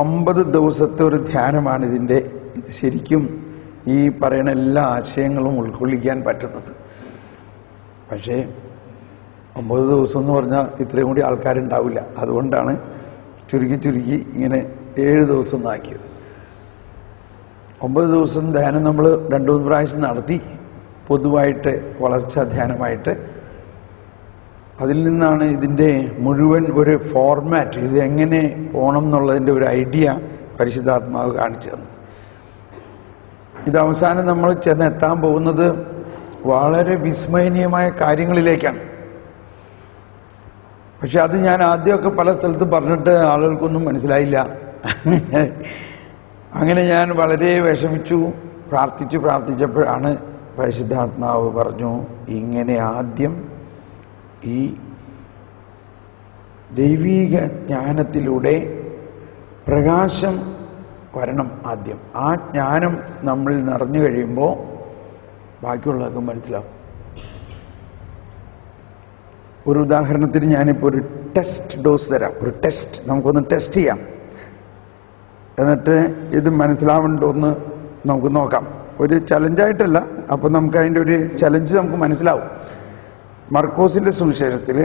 9 ദിവസത്തെ ഒരു ധ്യാനമാണ് ഇതിൻ്റെ ശരിക്കും ഈ പറയുന്ന എല്ലാ ആശയങ്ങളും ഉൾക്കൊള്ളിക്കാൻ പറ്റുന്നത്. പക്ഷേ 9 ദിവസം എന്ന് പറഞ്ഞാൽ ഇത്രയും കൂടി ആൾക്കാരുണ്ടാവില്ല. അതുകൊണ്ടാണ് ചുരുക്കി ഇങ്ങനെ 7 ദിവസം ആക്കിയത്. 9 ദിവസം ധ്യാനം നമ്മൾ 2-3 പ്രാവശ്യം നടത്തി, പൊതുവായിട്ട് വളർച്ചാ ധ്യാനമായിട്ട്. അതിൽ നിന്നാണ് ഇതിൻ്റെ മുഴുവൻ ഒരു ഫോർമാറ്റ്, ഇത് എങ്ങനെ പോകണം എന്നുള്ളതിൻ്റെ ഒരു ഐഡിയ പരിശുദ്ധാത്മാവ് കാണിച്ചു തന്നു. ഇത് അവസാനം നമ്മൾ ചെന്നെത്താൻ പോകുന്നത് വളരെ വിസ്മയനീയമായ കാര്യങ്ങളിലേക്കാണ്. പക്ഷെ അത് ഞാൻ ആദ്യമൊക്കെ പല സ്ഥലത്തും പറഞ്ഞിട്ട് ആളുകൾക്കൊന്നും മനസ്സിലായില്ല. അങ്ങനെ ഞാൻ വളരെ വിഷമിച്ചു. പ്രാർത്ഥിച്ചപ്പോഴാണ് പരിശുദ്ധാത്മാവ് പറഞ്ഞു, ഇങ്ങനെ ആദ്യം ഈ ദൈവീക ജ്ഞാനത്തിലൂടെ പ്രകാശം വരണം. ആദ്യം ആ ജ്ഞാനം നമ്മളിൽ നിറഞ്ഞു കഴിയുമ്പോൾ ബാക്കിയുള്ളതൊക്കെ മനസ്സിലാവും. ഒരു ഉദാഹരണത്തിന് ഞാനിപ്പോൾ ഒരു ടെസ്റ്റ് ഡോസ് തരാം. ഒരു ടെസ്റ്റ്, നമുക്കൊന്ന് ടെസ്റ്റ് ചെയ്യാം. എന്നിട്ട് ഇത് മനസ്സിലാവുന്നുണ്ടോയെന്ന് നമുക്ക് നോക്കാം. ഒരു ചലഞ്ചായിട്ടല്ല, അപ്പോൾ നമുക്ക് അതിൻ്റെ ഒരു ചലഞ്ച് നമുക്ക് മനസ്സിലാവും. മർക്കോസിൻ്റെ സുവിശേഷത്തിൽ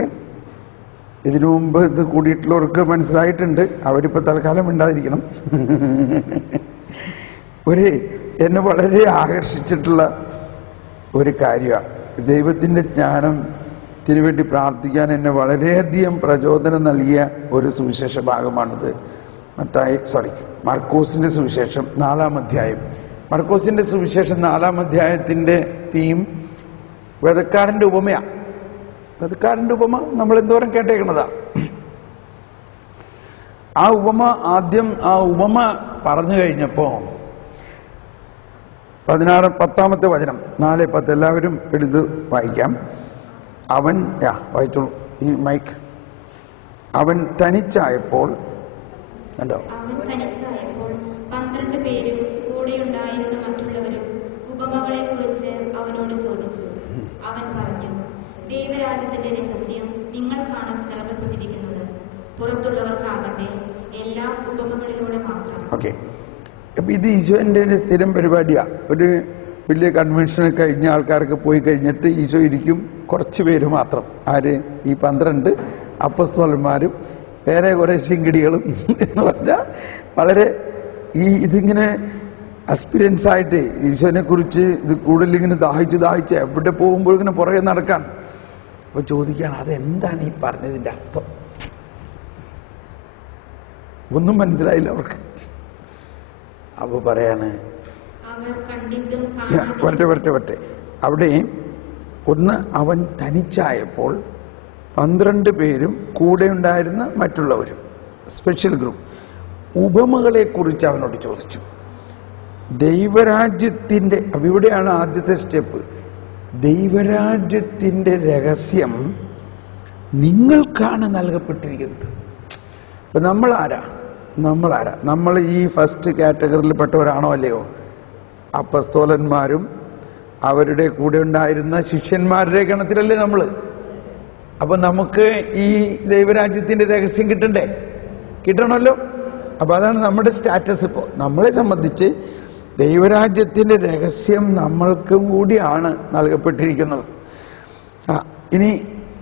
ഇതിനു മുമ്പ് ഇത് കൂടിയിട്ടുള്ളവർക്ക് മനസ്സിലായിട്ടുണ്ട്. അവരിപ്പോൾ തൽക്കാലം മിണ്ടാതിരിക്കണം. എന്നെ വളരെ ആകർഷിച്ചിട്ടുള്ള ഒരു കാര്യമാണ്. ദൈവത്തിൻ്റെ ജ്ഞാനത്തിന് വേണ്ടി പ്രാർത്ഥിക്കാൻ എന്നെ വളരെയധികം പ്രചോദനം നൽകിയ ഒരു സുവിശേഷ ഭാഗമാണിത്. മർക്കോസിൻ്റെ സുവിശേഷം 4-ാം അധ്യായം. മർക്കോസിൻ്റെ സുവിശേഷം 4-ാം അധ്യായത്തിൻ്റെ തീം വേദക്കാരൻ്റെ ഉപമയാണ്. വേദക്കാരൻ്റെ ഉപമ നമ്മൾ എന്തോരം കേട്ടേക്കണതാ. ആ ഉപമ പറഞ്ഞു കഴിഞ്ഞപ്പോൾ 10-ാമത്തെ വചനം, 4:10 എല്ലാവരും എടുത്ത് വായിക്കാം. വായിച്ചോളൂ ഈ മൈക്ക്. അവൻ തനിച്ചായപ്പോൾ കണ്ടോ, 12 പേരും കൂടെയുണ്ടായിരുന്ന മറ്റുള്ളവരും ഉപമകളെ കുറിച്ച് അവനോട് ചോദിച്ചു. അവൻ പറഞ്ഞു, ദൈവരാജ്യത്തിന്റെ രഹസ്യം നിങ്ങൾക്കാണ് നൽകപ്പെട്ടിരിക്കുന്നത്, പുറത്തുള്ളവർക്കാകട്ടെ എല്ലാം ഉപമകളിലൂടെ മാത്രം. ഓക്കെ, അപ്പൊ ഇത് ഈശോന്റെ സ്ഥിരം പരിപാടിയാണ്. ഒരു വലിയ കൺവെൻഷൻ കഴിഞ്ഞ ആൾക്കാർക്ക് പോയി കഴിഞ്ഞിട്ട് ഈശോ ഇരിക്കും, കുറച്ച് പേര് മാത്രം. ആര്? ഈ 12 അപ്പസ്തോലന്മാരും വേറെ കുറെ ശിങ്കിടികളും എന്ന് പറഞ്ഞാൽ വളരെ ഇതിങ്ങനെ അസ്പിരൻസ് ആയിട്ട് ഈശോനെ കുറിച്ച് ഇത് കൂടുതൽ ഇങ്ങനെ ദാഹിച്ച് എവിടെ പോകുമ്പോൾ ഇങ്ങനെ പുറകെ നടക്കാൻ. അപ്പൊ ചോദിക്കുകയാണ്, അതെന്താണ് ഈ പറഞ്ഞതിന്റെ അർത്ഥം? ഒന്നും മനസ്സിലായില്ല അവർക്ക്. അപ്പൊ പറയാണ്, വരട്ടെ അവിടെ ഒന്ന്, അവൻ തനിച്ചായപ്പോൾ 12 പേരും കൂടെ ഉണ്ടായിരുന്ന മറ്റുള്ളവരും, സ്പെഷ്യൽ ഗ്രൂപ്പ്. ഉപമകളെ കുറിച്ച് അവനോട് ചോദിച്ചു. ദൈവരാജ്യത്തിന്റെ, ഇവിടെയാണ് ആദ്യത്തെ സ്റ്റെപ്പ്. ദൈവരാജ്യത്തിന്റെ രഹസ്യം നിങ്ങൾക്കാണ് നൽകപ്പെട്ടിരിക്കുന്നത്. ഇപ്പൊ നമ്മളാരാ? നമ്മൾ ഈ ഫസ്റ്റ് കാറ്റഗറിയിൽ പെട്ടവരാണോ അല്ലയോ? അപ്പസ്തോലന്മാരും അവരുടെ കൂടെ ഉണ്ടായിരുന്ന ശിഷ്യന്മാരുടെ ഗണത്തിലല്ലേ നമ്മൾ. അപ്പൊ നമുക്ക് ഈ ദൈവരാജ്യത്തിന്റെ രഹസ്യം കിട്ടണമല്ലോ. അപ്പൊ അതാണ് നമ്മുടെ സ്റ്റാറ്റസ്. ഇപ്പോൾ നമ്മളെ സംബന്ധിച്ച് ദൈവരാജ്യത്തിന്റെ രഹസ്യം നമ്മൾക്കും കൂടിയാണ് നൽകപ്പെട്ടിരിക്കുന്നത്. ഇനി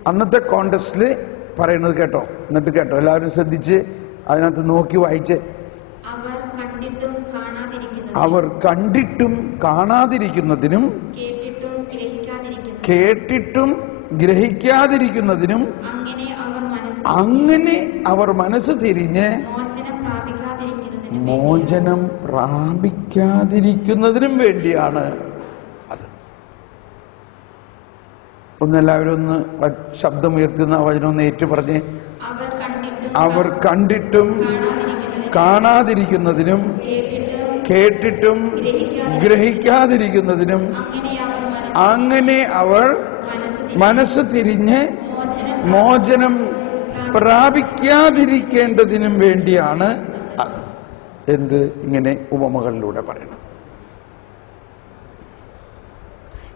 അന്നത്തെ കോണ്ടസ്റ്റിൽ പറയുന്നത് കേട്ടോ, എന്നിട്ട് കേട്ടോ, എല്ലാവരും ശ്രദ്ധിച്ച് അതിനകത്ത് നോക്കി വായിച്ച്. അവർ കണ്ടിട്ടും കാണാതിരിക്കുന്നതിനും കേട്ടിട്ടും ഗ്രഹിക്കാതിരിക്കുന്നതിനും അങ്ങനെ അവർ മനസ്സ് തിരിഞ്ഞ് മോചനം പ്രാപിക്കാതിരിക്കുന്നതിനും വേണ്ടിയാണ് അത്. ഒന്നെല്ലാവരും ഒന്ന് ശബ്ദമുയർത്തുന്ന വചനം ഒന്ന് ഏറ്റു പറഞ്ഞ്. അവർ കണ്ടിട്ടും കാണാതിരിക്കുന്നതിനും കേട്ടിട്ടും ഗ്രഹിക്കാതിരിക്കുന്നതിനും അങ്ങനെ അവർ മനസ്സ് തിരിഞ്ഞ് മോചനം പ്രാപിക്കാതിരിക്കേണ്ടതിനും വേണ്ടിയാണ് അത്. എന്ത്? ഇങ്ങനെ ഉപമകളിലൂടെ പറയണത്.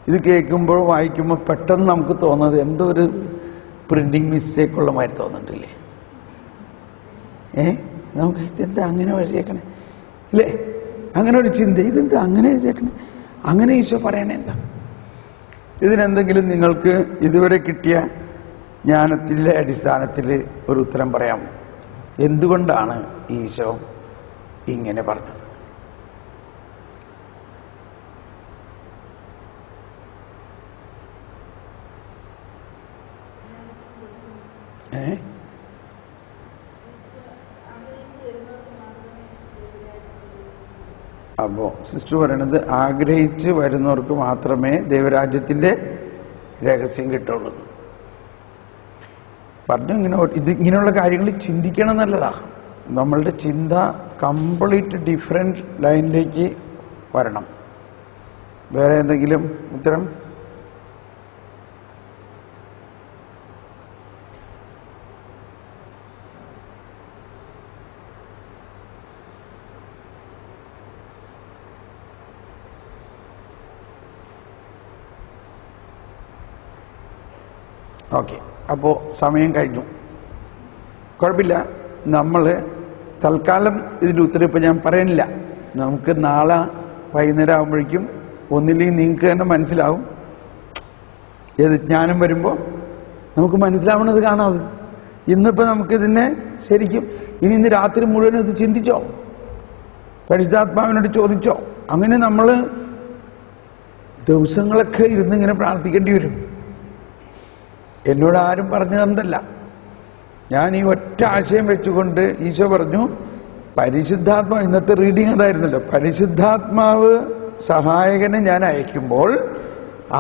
ഇത് കേൾക്കുമ്പോൾ വായിക്കുമ്പോൾ പെട്ടെന്ന് നമുക്ക് തോന്നുന്നത് എന്തോ ഒരു പ്രിന്റിംഗ് മിസ്റ്റേക്ക് ഉള്ള മാതിരി തോന്നുന്നുണ്ടല്ലേ? നമുക്ക് ഇതെന്താ അങ്ങനെ എഴുതിയേക്കണേ ഇല്ലേ? അങ്ങനെ ഒരു ചിന്ത, ഇതെന്താ അങ്ങനെ എഴുതിയേക്കണേ, അങ്ങനെ ഈശോ പറയണേ എന്താ? ഇതിനെന്തെങ്കിലും നിങ്ങൾക്ക് ഇതുവരെ കിട്ടിയ ജ്ഞാനത്തിൻ്റെ അടിസ്ഥാനത്തിൽ ഒരു ഉത്തരം പറയാമോ? എന്തുകൊണ്ടാണ് ഈശോ ഇങ്ങനെ പറഞ്ഞത്? അപ്പോ സിസ്റ്റർ പറയണത് ആഗ്രഹിച്ച് വരുന്നവർക്ക് മാത്രമേ ദൈവരാജ്യത്തിന്റെ രഹസ്യം കിട്ടുള്ളൂ. പറഞ്ഞു ഇങ്ങനെയുള്ള കാര്യങ്ങൾ ചിന്തിക്കണം എന്നുള്ളതാ. നമ്മളുടെ ചിന്ത കംപ്ലീറ്റ് ഡിഫറെന്റ് ലൈനിലേക്ക് വരണം. വേറെ എന്തെങ്കിലും ഉത്തരം? ഓക്കെ, അപ്പോൾ സമയം കഴിഞ്ഞു. കുഴപ്പമില്ല, നമ്മൾ തൽക്കാലം ഇതിൻ്റെ ഉത്തരം ഇപ്പം ഞാൻ പറയുന്നില്ല. നമുക്ക് നാളെ വൈകുന്നേരം ആകുമ്പോഴേക്കും ഒന്നില്ലെങ്കിൽ നിങ്ങൾക്ക് തന്നെ മനസ്സിലാവും. ഏത് ജ്ഞാനം വരുമ്പോൾ നമുക്ക് മനസ്സിലാവണത് കാണാം. ഇന്നിപ്പോൾ നമുക്കിതിനെ ശരിക്കും ഇന്ന് രാത്രി മുഴുവൻ ഇത് ചിന്തിച്ചോ, പരിശുദ്ധാത്മാവിനോട് ചോദിച്ചോ. അങ്ങനെ നമ്മൾ ദിവസങ്ങളൊക്കെ ഇരുന്നിങ്ങനെ പ്രാർത്ഥിക്കേണ്ടി വരും. എന്നോട് ആരും പറഞ്ഞു തന്നതല്ല. ഞാൻ ഈ ഒറ്റ ആശയം വെച്ചുകൊണ്ട് ഈശോ പറഞ്ഞു, പരിശുദ്ധാത്മാവ്, ഇന്നത്തെ റീഡിങ് അതായിരുന്നല്ലോ, പരിശുദ്ധാത്മാവ് സഹായകനെ ഞാൻ അയക്കുമ്പോൾ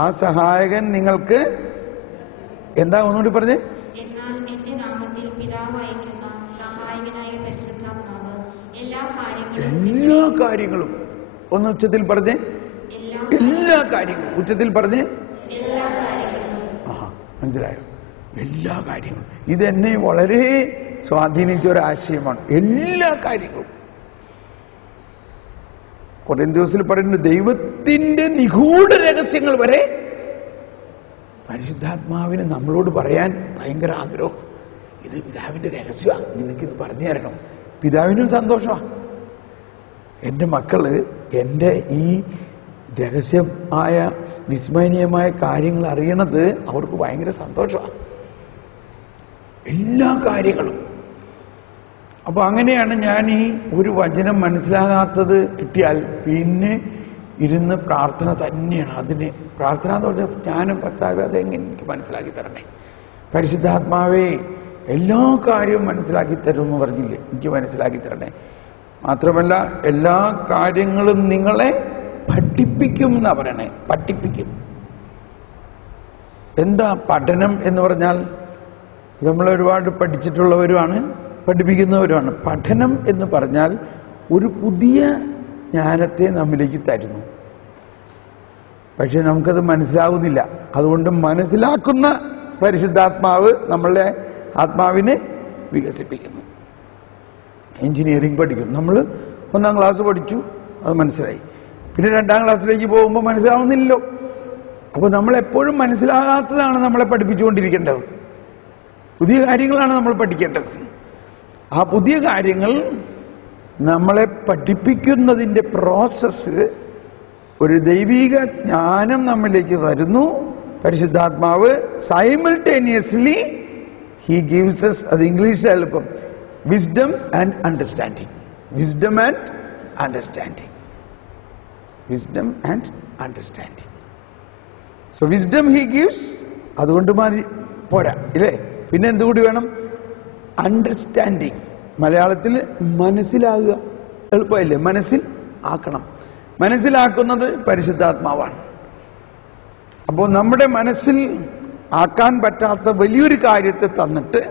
ആ സഹായകൻ നിങ്ങൾക്ക് എന്താ ഒന്നുകൂടി പറഞ്ഞേ? എന്നാൽ എന്റെ നാമത്തിൽ പിതാവ് അയക്കുന്ന സഹായകനായ പരിശുദ്ധാത്മാവ് എല്ലാ കാര്യങ്ങളും ഒന്ന് ഉച്ചത്തിൽ പറഞ്ഞേ, എല്ലാ കാര്യങ്ങളും ഉച്ചത്തിൽ പറഞ്ഞേ, എല്ലാ കാര്യങ്ങളും. മനസ്സിലായോ? എല്ലാ കാര്യങ്ങളും. ഇതെന്നെ വളരെ സ്വാധീനിച്ച ഒരാശയമാണ്. എല്ലാ കാര്യങ്ങളും. കൊരിന്ത്യസിൽ പറയുന്നത് ദൈവത്തിന്റെ നിഗൂഢ രഹസ്യങ്ങൾ വരെ പരിശുദ്ധാത്മാവിന് നമ്മളോട് പറയാൻ ഭയങ്കര ആഗ്രഹം. ഇത് പിതാവിന്റെ രഹസ്യമാണ്, നിനക്കിത് പറഞ്ഞു തരണം. പിതാവിനും സന്തോഷമാണ്. എൻ്റെ മക്കള് എൻ്റെ ഈ രഹസ്യമായ വിസ്മരണീയമായ കാര്യങ്ങൾ അറിയണത് അവർക്ക് ഭയങ്കര സന്തോഷമാണ്. എല്ലാ കാര്യങ്ങളും. അപ്പൊ അങ്ങനെയാണ് ഞാൻ ഈ ഒരു വചനം മനസ്സിലാകാത്തത് കിട്ടിയാൽ പിന്നെ ഇരുന്ന് പ്രാർത്ഥന തന്നെയാണ്. അതിന് പ്രാർത്ഥന എന്ന് പറഞ്ഞാൽ ജ്ഞാനം പറ്റാതെ അതെങ്ങനെ എനിക്ക് മനസ്സിലാക്കി തരണേ, പരിശുദ്ധാത്മാവേ എല്ലാ കാര്യവും മനസ്സിലാക്കി തരും എന്ന് പറഞ്ഞില്ലേ, എനിക്ക് മനസ്സിലാക്കി തരണേ. മാത്രമല്ല എല്ലാ കാര്യങ്ങളും നിങ്ങളെ പഠിപ്പിക്കും എന്നാ പറയണേ. പഠിപ്പിക്കും. എന്താ പഠനം എന്ന് പറഞ്ഞാൽ? നമ്മൾ ഒരുപാട് പഠിച്ചിട്ടുള്ളവരുമാണ്, പഠിപ്പിക്കുന്നവരുമാണ്. പഠനം എന്ന് പറഞ്ഞാൽ ഒരു പുതിയ ജ്ഞാനത്തെ നമ്മിലേക്ക് തരുന്നു. പക്ഷെ നമുക്കത് മനസ്സിലാവുന്നില്ല. അതുകൊണ്ട് മനസ്സിലാക്കുന്ന പരിശുദ്ധാത്മാവ് നമ്മളെ ആത്മാവിനെ വികസിപ്പിക്കുന്നു. എഞ്ചിനീയറിംഗ് പഠിക്കുന്നു. നമ്മൾ 1ാം ക്ലാസ് പഠിച്ചു, അത് മനസ്സിലായി. പിന്നെ 2ാം ക്ലാസ്സിലേക്ക് പോകുമ്പോൾ മനസ്സിലാവുന്നില്ലല്ലോ. അപ്പോൾ നമ്മളെപ്പോഴും മനസ്സിലാകാത്തതാണ് നമ്മളെ പഠിപ്പിച്ചുകൊണ്ടിരിക്കേണ്ടത്. പുതിയ കാര്യങ്ങളാണ് നമ്മൾ പഠിക്കേണ്ടത്. ആ പുതിയ കാര്യങ്ങൾ നമ്മളെ പഠിപ്പിക്കുന്നതിൻ്റെ പ്രോസസ്സ് ഒരു ദൈവിക ജ്ഞാനം നമ്മിലേക്ക് വരുന്നു. പരിശുദ്ധാത്മാവ് സൈമിൾട്ടേനിയസ്ലി ഹി ഗിവ്സ് us, അത് ഇംഗ്ലീഷിൽ എളുപ്പം, wisdom and understanding. Wisdom and understanding. Wisdom and understanding. So wisdom he gives. അതുകൊണ്ട് പോരാ ഇല്ലേ? പിന്നെ എന്തുകൂടി വേണം? അണ്ടർസ്റ്റാൻഡിങ്. മലയാളത്തിൽ മനസ്സിലാകുക. എളുപ്പമല്ലേ? മനസ്സിൽ ആക്കണം. മനസ്സിലാക്കുന്നത് പരിശുദ്ധാത്മാവാണ്. അപ്പോൾ നമ്മുടെ മനസ്സിൽ ആക്കാൻ പറ്റാത്ത വലിയൊരു കാര്യത്തെ തന്നിട്ട്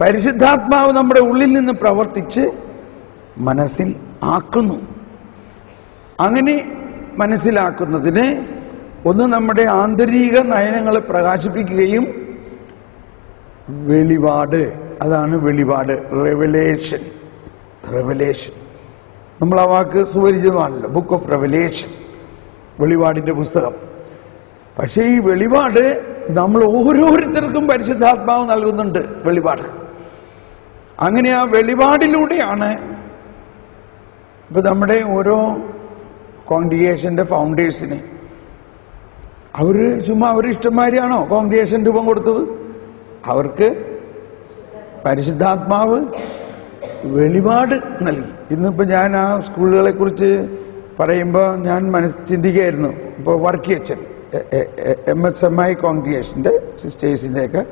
പരിശുദ്ധാത്മാവ് നമ്മുടെ ഉള്ളിൽ നിന്ന് പ്രവർത്തിച്ച് മനസ്സിൽ ആക്കുന്നു. അങ്ങനെ മനസ്സിലാക്കുന്നതിന് ഒന്ന് നമ്മുടെ ആന്തരിക നയനങ്ങളെ പ്രകാശിപ്പിക്കുകയും വെളിപാട്, അതാണ് വെളിപാട്, റെവലേഷൻ. റെവലേഷൻ നമ്മൾ ആ വാക്ക് സുപരിചിതമാണല്ലോ, ബുക്ക് ഓഫ് റെവലേഷൻ, വെളിപാടിന്റെ പുസ്തകം. പക്ഷേ ഈ വെളിപാട് നമ്മൾ ഓരോരുത്തർക്കും പരിശുദ്ധാത്മാവ് നൽകുന്നുണ്ട്. വെളിപാട് അങ്ങനെ ആ വെളിപാടിലൂടെയാണ് ഇപ്പൊ നമ്മുടെ ഓരോ കോൺഗ്രിഗേഷന്റെ ഫൗണ്ടേഴ്സിന് അവര് ചുമ്മാ അവർ ഇഷ്ടംമാരിയാണോ കോൺഗ്രിഗേഷൻ രൂപം കൊടുത്തത്? അവർക്ക് പരിശുദ്ധാത്മാവ് വെളിപാട് നൽകി. ഇന്നിപ്പോ ഞാൻ ആ സ്കൂളുകളെ കുറിച്ച് പറയുമ്പോൾ ഞാൻ ചിന്തിക്കുകയായിരുന്നു. ഇപ്പോൾ വർക്കിയച്ചൻ MSMI കോൺഗ്രിഗേഷന്റെ സിസ്റ്റേഴ്സിന്റെയൊക്കെ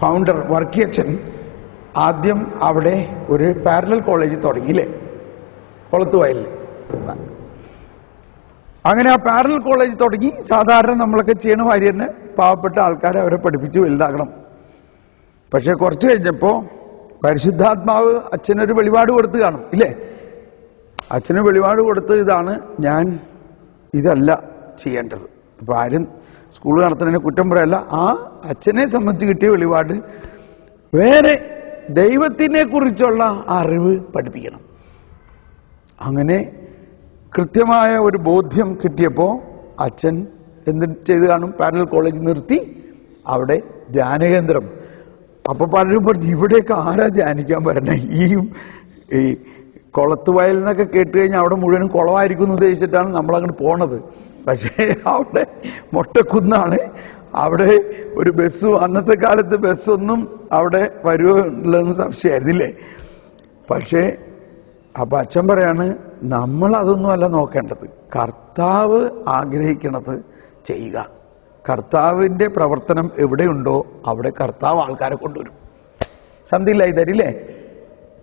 ഫൗണ്ടർ വർക്കിയച്ചൻ ആദ്യം അവിടെ ഒരു പാരലൽ കോളേജ് തുടങ്ങിയില്ലേ, കൊളത്തുവയലിൽ. അങ്ങനെ ആ പാരലൽ കോളേജ് തുടങ്ങി. സാധാരണ നമ്മളൊക്കെ ചെയ്യണ മാതിരി തന്നെ പാവപ്പെട്ട ആൾക്കാരെ അവരെ പഠിപ്പിച്ച് വലുതാക്കണം. പക്ഷെ കുറച്ച് കഴിഞ്ഞപ്പോ പരിശുദ്ധാത്മാവ് അച്ഛനൊരു വെളിപാട് കൊടുത്ത് കാണും ഇല്ലേ? അച്ഛന് വെളിപാട് കൊടുത്ത് ഇതാണ് ഞാൻ ഇതല്ല ചെയ്യേണ്ടത്. ഇപ്പൊ ആരും സ്കൂൾ നടത്തുന്നതിനെ കുറ്റം പറയല്ല. ആ അച്ഛനെ സംബന്ധിച്ച് കിട്ടിയ വെളിപാട് വേറെ ദൈവത്തിനെ കുറിച്ചുള്ള അറിവ് പഠിപ്പിക്കണം. അങ്ങനെ കൃത്യമായ ഒരു ബോധ്യം കിട്ടിയപ്പോ അച്ഛൻ എന്ത് ചെയ്ത് കാണും? പാരലൽ കോളേജ് നിർത്തി അവിടെ ധ്യാനകേന്ദ്രം. അപ്പൊ പലരും പറഞ്ഞു ഇവിടെയൊക്കെ ആരാ ധ്യാനിക്കാൻ വരണേ? ഈ കുളത്തുവയൽ എന്നൊക്കെ കേട്ട് കഴിഞ്ഞാൽ അവിടെ മുഴുവനും കുളമായിരിക്കും എന്ന് ഉദ്ദേശിച്ചിട്ടാണ് നമ്മളങ്ങോട്ട് പോണത്. പക്ഷേ അവിടെ മൊട്ടക്കുന്നാണ്. അവിടെ ഒരു ബസ്, അന്നത്തെ കാലത്ത് ബസ്സൊന്നും അവിടെ വരുമല്ലെന്ന് സംശയമായിരുന്നില്ലേ? പക്ഷേ അപ്പൊ അച്ഛൻ പറയാണ് നമ്മൾ അതൊന്നും അല്ല നോക്കേണ്ടത്, കർത്താവ് ആഗ്രഹിക്കണത് ചെയ്യുക. കർത്താവിന്റെ പ്രവർത്തനം എവിടെയുണ്ടോ അവിടെ കർത്താവ് ആൾക്കാരെ കൊണ്ടുവരും. സംതിങ് തരില്ലേ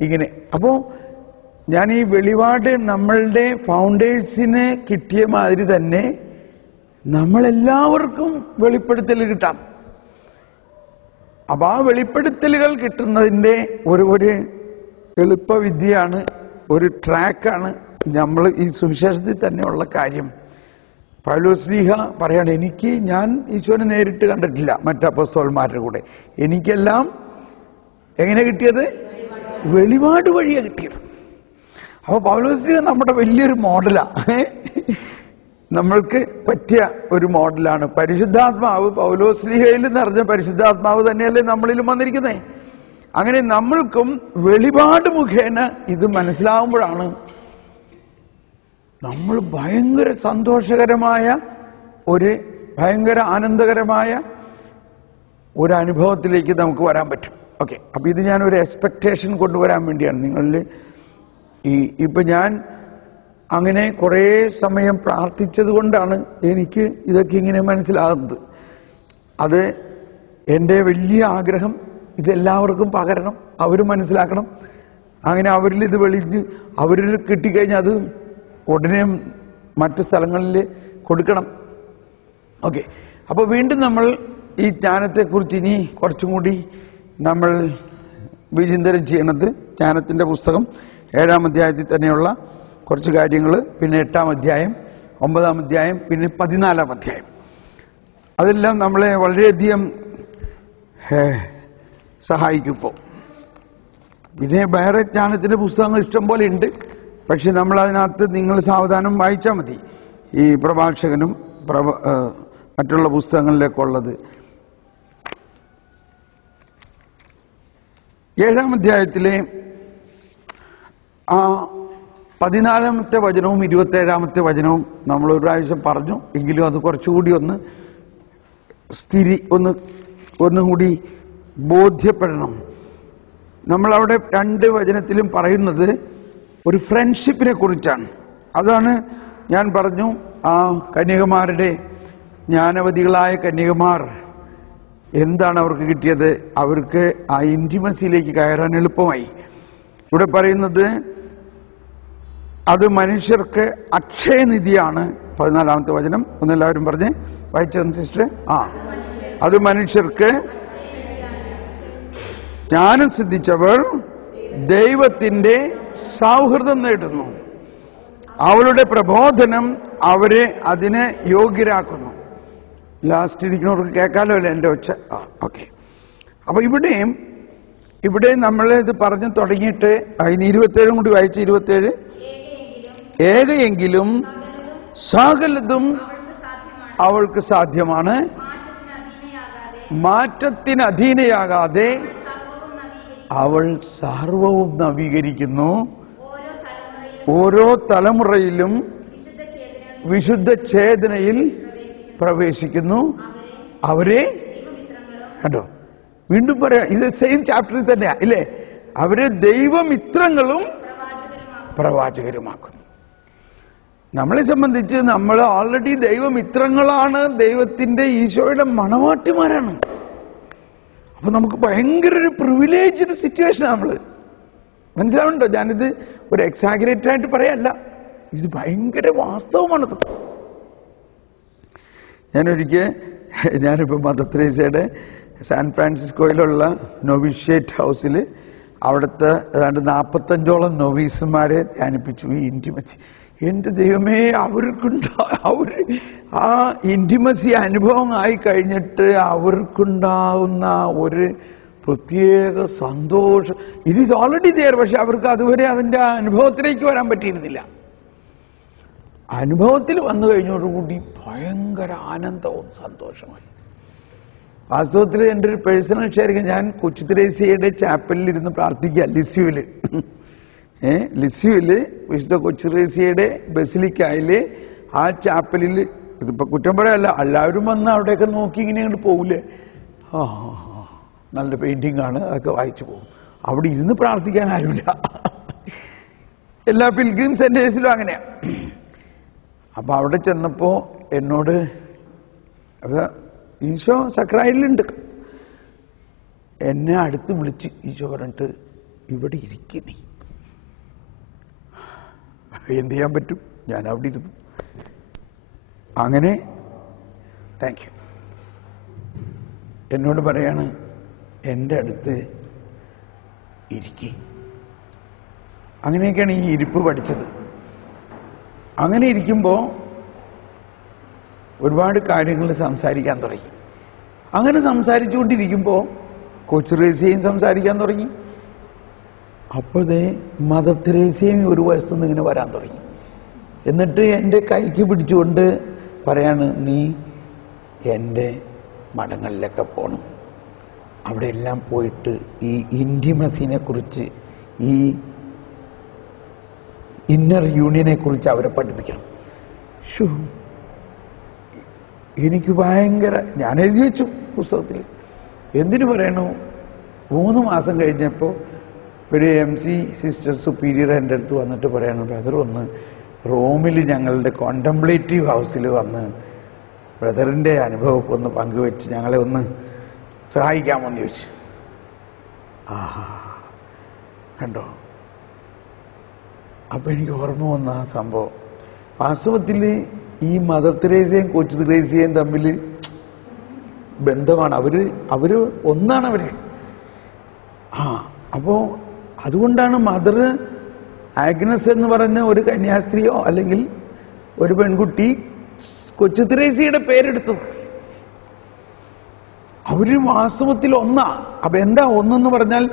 ഇങ്ങനെ. അപ്പോ ഞാൻ ഈ വെളിപാട് നമ്മളുടെ ഫൗണ്ടേഴ്സിന് കിട്ടിയ മാതിരി തന്നെ നമ്മളെല്ലാവർക്കും വെളിപ്പെടുത്തൽ കിട്ടാം. അപ്പൊ ആ വെളിപ്പെടുത്തലുകൾ കിട്ടുന്നതിന്റെ ഒരു എളുപ്പവിദ്യയാണ്, ഒരു ട്രാക്കാണ് നമ്മൾ ഈ സുവിശേഷത്തിൽ തന്നെയുള്ള കാര്യം. പൗലോസ്ലീഹ പറയാണ്, ഞാൻ ഈശോനെ നേരിട്ട് കണ്ടിട്ടില്ല മറ്റ് അപ്പോസ്തലന്മാരുടെ കൂടെ, എനിക്കെല്ലാം എങ്ങനെ കിട്ടിയത്? വെളിപാട് വഴിയാണ് കിട്ടിയത്. അപ്പൊ പൗലോസ്ലീഹ നമ്മുടെ വലിയൊരു മോഡലാ, നമ്മൾക്ക് പറ്റിയ ഒരു മോഡലാണ്. പരിശുദ്ധാത്മാവ് പൗലോസ്ലീഹയിൽ നിറഞ്ഞ പരിശുദ്ധാത്മാവ് തന്നെയല്ലേ നമ്മളിലും വന്നിരിക്കുന്നേ. അങ്ങനെ നമ്മൾക്കും വെളിപാട് മുഖേന ഇത് മനസ്സിലാവുമ്പോഴാണ് നമ്മൾ ഭയങ്കര സന്തോഷകരമായ ഭയങ്കര ആനന്ദകരമായ ഒരു അനുഭവത്തിലേക്ക് നമുക്ക് വരാൻ പറ്റും. ഓക്കെ, അപ്പൊ ഇത് ഞാനൊരു എക്സ്പെക്ടേഷൻ കൊണ്ടുവരാൻ വേണ്ടിയാണ് നിങ്ങളിൽ. ഇപ്പൊ ഞാൻ അങ്ങനെ കുറേ സമയം പ്രാർത്ഥിച്ചത് കൊണ്ടാണ് എനിക്ക് ഇതൊക്കെ ഇങ്ങനെ മനസ്സിലാകുന്നത്. അത് എൻ്റെ വലിയ ആഗ്രഹം ഇതെല്ലാവർക്കും പകരണം, അവർ മനസ്സിലാക്കണം. അങ്ങനെ അവരിൽ ഇത് അവരിൽ കിട്ടിക്കഴിഞ്ഞാൽ അത് ഉടനെ മറ്റ് സ്ഥലങ്ങളിൽ കൊടുക്കണം. ഓക്കെ, അപ്പോൾ വീണ്ടും നമ്മൾ ഈ ജ്ഞാനത്തെക്കുറിച്ച് ഇനി കുറച്ചും കൂടി നമ്മൾ വിചിന്തനം ചെയ്യണത് ജ്ഞാനത്തിൻ്റെ പുസ്തകം 7-ാം അധ്യായത്തിൽ തന്നെയുള്ള കുറച്ച് കാര്യങ്ങൾ, പിന്നെ 8-ാം അധ്യായം, 9-ാം അധ്യായം, പിന്നെ 14-ാം അധ്യായം. അതെല്ലാം നമ്മളെ വളരെയധികം സഹായിക്കും. ഇപ്പോൾ പിന്നെ വേറെ ജ്ഞാനത്തിൻ്റെ പുസ്തകങ്ങൾ ഇഷ്ടം പോലെ ഉണ്ട്. പക്ഷെ നമ്മൾ അതിനകത്ത് നിങ്ങൾ സാവധാനം വായിച്ചാൽ മതി. ഈ പ്രഭാഷകനും മറ്റുള്ള പുസ്തകങ്ങളിലേക്കുള്ളത്. 7-ാം അധ്യായത്തിലെ ആ 14-ാമത്തെ വചനവും 27-ാമത്തെ വചനവും നമ്മൾ ഒരു പ്രാവശ്യം പറഞ്ഞു, എങ്കിലും അത് കുറച്ചുകൂടി ഒന്നും കൂടി ബോധ്യപ്പെടണം. നമ്മളവിടെ 2 വചനത്തിലും പറയുന്നത് ഒരു ഫ്രണ്ട്ഷിപ്പിനെ കുറിച്ചാണ്. അതാണ് ഞാൻ പറഞ്ഞു, ആ കന്യകമാരുടെ, ജ്ഞാനവതികളായ കന്യകമാർ എന്താണ് അവർക്ക് കിട്ടിയത്? അവർക്ക് ആ ഇന്റിമസിയിലേക്ക് കയറാൻ എളുപ്പമായി. ഇവിടെ പറയുന്നത് അത് മനുഷ്യർക്ക് അക്ഷയനിധിയാണ്. 14-ാമത്തെ വചനം ഒന്നെല്ലാവരും പറഞ്ഞേ, വായിച്ചു സിസ്റ്റർ. അത് മനുഷ്യർക്ക് ജ്ഞാനം സിദ്ധിച്ചവർ ദൈവത്തിന്റെ സൗഹൃദം നേടുന്നു. അവളുടെ പ്രബോധനം അവരെ അതിന് യോഗ്യരാക്കുന്നു. ലാസ്റ്റ് ഇരിക്കുന്നവർക്ക് കേൾക്കാലോ അല്ലേ എൻ്റെ ഒച്ച? ഓക്കെ. അപ്പൊ ഇവിടെ നമ്മൾ ഇത് പറഞ്ഞു തുടങ്ങിയിട്ട് അതിന് 27 കൂടി വായിച്ച് 27. ഏകയെങ്കിലും സകലതും അവൾക്ക് സാധ്യമാണ്, മാറ്റത്തിന് അധീനയാകാതെ അവൾ സർവവും നവീകരിക്കുന്നു. ഓരോ തലമുറയിലും വിശുദ്ധ ചേതനയിൽ പ്രവേശിക്കുന്നു. അവരെ കണ്ടോ, വീണ്ടും പറയാം, ഇത് സെയിം ചാപ്റ്ററിൽ തന്നെയാ ഇല്ലേ? അവരെ ദൈവമിത്രങ്ങളും പ്രവാചകരുമാക്കുന്നു. നമ്മളെ സംബന്ധിച്ച് നമ്മൾ ഓൾറെഡി ദൈവമിത്രങ്ങളാണ്, ദൈവത്തിന്റെ ഈശോയുടെ മണവാട്ടിമാരാണ്. അപ്പൊ നമുക്ക് ഭയങ്കര ഒരു പ്രിവിലേജ്ഡ് സിറ്റുവേഷൻ. നമ്മള് മനസ്സിലാവുന്നുണ്ടോ? ഞാനിത് ഒരു എക്സാഗറേറ്റഡ് ആയിട്ട് പറയല്ല, ഇത് ഭയങ്കര വാസ്തവമാണത്. ഞാനിപ്പോ മദർ തെരേസയുടെ സാൻ ഫ്രാൻസിസ്കോയിലുള്ള നൊവിഷ്യേറ്റ് ഹൗസിൽ അവിടുത്തെ ഏതാണ്ട് 45ഓളം നൊവീസുമാരെ ധ്യാനിപ്പിച്ചു. ഈ ഇന്റിമസി, എന്റെ ദൈവമേ, ആ ഇന്റിമസി അനുഭവം ആയി കഴിഞ്ഞിട്ട് അവർക്കുണ്ടാവുന്ന ഒരു പ്രത്യേക സന്തോഷം, ഇറ്റ് ഈസ് ഓൾറെഡി ദെയർ. പക്ഷെ അവർക്ക് അതുവരെ അതിന്റെ അനുഭവത്തിലേക്ക് വരാൻ പറ്റിയിരുന്നില്ല. അനുഭവത്തിൽ വന്നു കഴിഞ്ഞോടുകൂടി ഭയങ്കര ആനന്ദവും സന്തോഷമായി. വാസ്തവത്തിൽ എൻ്റെ ഒരു പേഴ്സണൽ ഷെയറിങ്, ഞാൻ കൊച്ചു തെരേസയുടെ ചാപ്പലിൽ ഇരുന്ന് പ്രാർത്ഥിക്കുക ലിസ്യുവില് വിശുദ്ധ കൊച്ചു തെരേസയുടെ ബസിലിക്കായില് ആ ചാപ്പലിൽ. ഇതിപ്പോ കുറ്റം പറയല്ല, എല്ലാവരും വന്ന് അവിടെയൊക്കെ നോക്കി ഇങ്ങനെ അങ്ങോട്ട് പോകില്ലേ, നല്ല പെയിന്റിംഗ് ആണ്, അതൊക്കെ വായിച്ചു പോകും. അവിടെ ഇരുന്ന് പ്രാർത്ഥിക്കാൻ ആരുമില്ല. എല്ലാ പിൽഗ്രിം സെന്റേഴ്സിലും അങ്ങനെയാ. അപ്പൊ അവിടെ ചെന്നപ്പോ എന്നോട് ഈശോ സക്രായിലുണ്ട്, എന്നെ അടുത്ത് വിളിച്ച് ഈശോ പറഞ്ഞിട്ട്, ഇവിടെ ഇരിക്കുന്നേ, എന്ത് ചെയ്യാൻ പറ്റും, ഞാൻ അവിടെ ഇരുന്നു. അങ്ങനെ താങ്ക് യു എന്നോട് പറയാണ്, എൻ്റെ അടുത്ത് ഇരിക്കേ. അങ്ങനെയൊക്കെയാണ് ഈ ഇരിപ്പ് പഠിച്ചത്. അങ്ങനെ ഇരിക്കുമ്പോൾ ഒരുപാട് കാര്യങ്ങൾ സംസാരിക്കാൻ തുടങ്ങി. അങ്ങനെ സംസാരിച്ചുകൊണ്ടിരിക്കുമ്പോൾ കൊച്ചു തെരേസയും സംസാരിക്കാൻ തുടങ്ങി. അപ്പോഴേ മദർ തെരേസയും ഒരു വശത്തുനിന്ന് ഇങ്ങനെ വരാൻ തുടങ്ങി. എന്നിട്ട് എൻ്റെ കൈക്ക് പിടിച്ചുകൊണ്ട് പറയാണ്, നീ എൻ്റെ മഠങ്ങളിലൊക്കെ പോകണം, അവിടെ എല്ലാം പോയിട്ട് ഈ ഇൻറ്റിമസിനെ കുറിച്ച്, ഈ ഇന്നർ യൂണിയനെ കുറിച്ച് അവരെ പഠിപ്പിക്കണം. എനിക്ക് ഭയങ്കര, ഞാൻ എഴുതി വെച്ചു പുസ്തകത്തിൽ. എന്തിനു പറയണു, 3 മാസം കഴിഞ്ഞപ്പോൾ ഒരു MC സിസ്റ്റർ സുപ്പീരിയർ എൻ്റെ അടുത്ത് വന്നിട്ട് പറയണു, ബ്രദർ ഒന്ന് റോമിൽ ഞങ്ങളുടെ കോണ്ടംപ്ലേറ്റീവ് ഹൗസിൽ വന്ന് ബ്രദറിൻ്റെ അനുഭവം ഒന്ന് പങ്കുവെച്ച് ഞങ്ങളെ ഒന്ന് സഹായിക്കാമെന്ന് ചോദിച്ചു. കണ്ടോ, അപ്പൊ എനിക്ക് ഓർമ്മ വന്ന ആ സംഭവം. വാസ്തവത്തിൽ ഈ മദർ തെരേസയും കൊച്ചു തെരേസയും തമ്മിൽ ബന്ധമാണ്. അവര് ഒന്നാണ് അവര്. അപ്പോ അതുകൊണ്ടാണ് മദർ ആഗ്നസ് എന്ന് പറഞ്ഞ ഒരു കന്യാസ്ത്രീയോ അല്ലെങ്കിൽ ഒരു പെൺകുട്ടി കൊച്ചു തെരേസയുടെ പേരെടുത്തത്. അവര് വാസ്തവത്തിൽ ഒന്നാ. അപ്പൊ എന്താ ഒന്നെന്ന് പറഞ്ഞാൽ,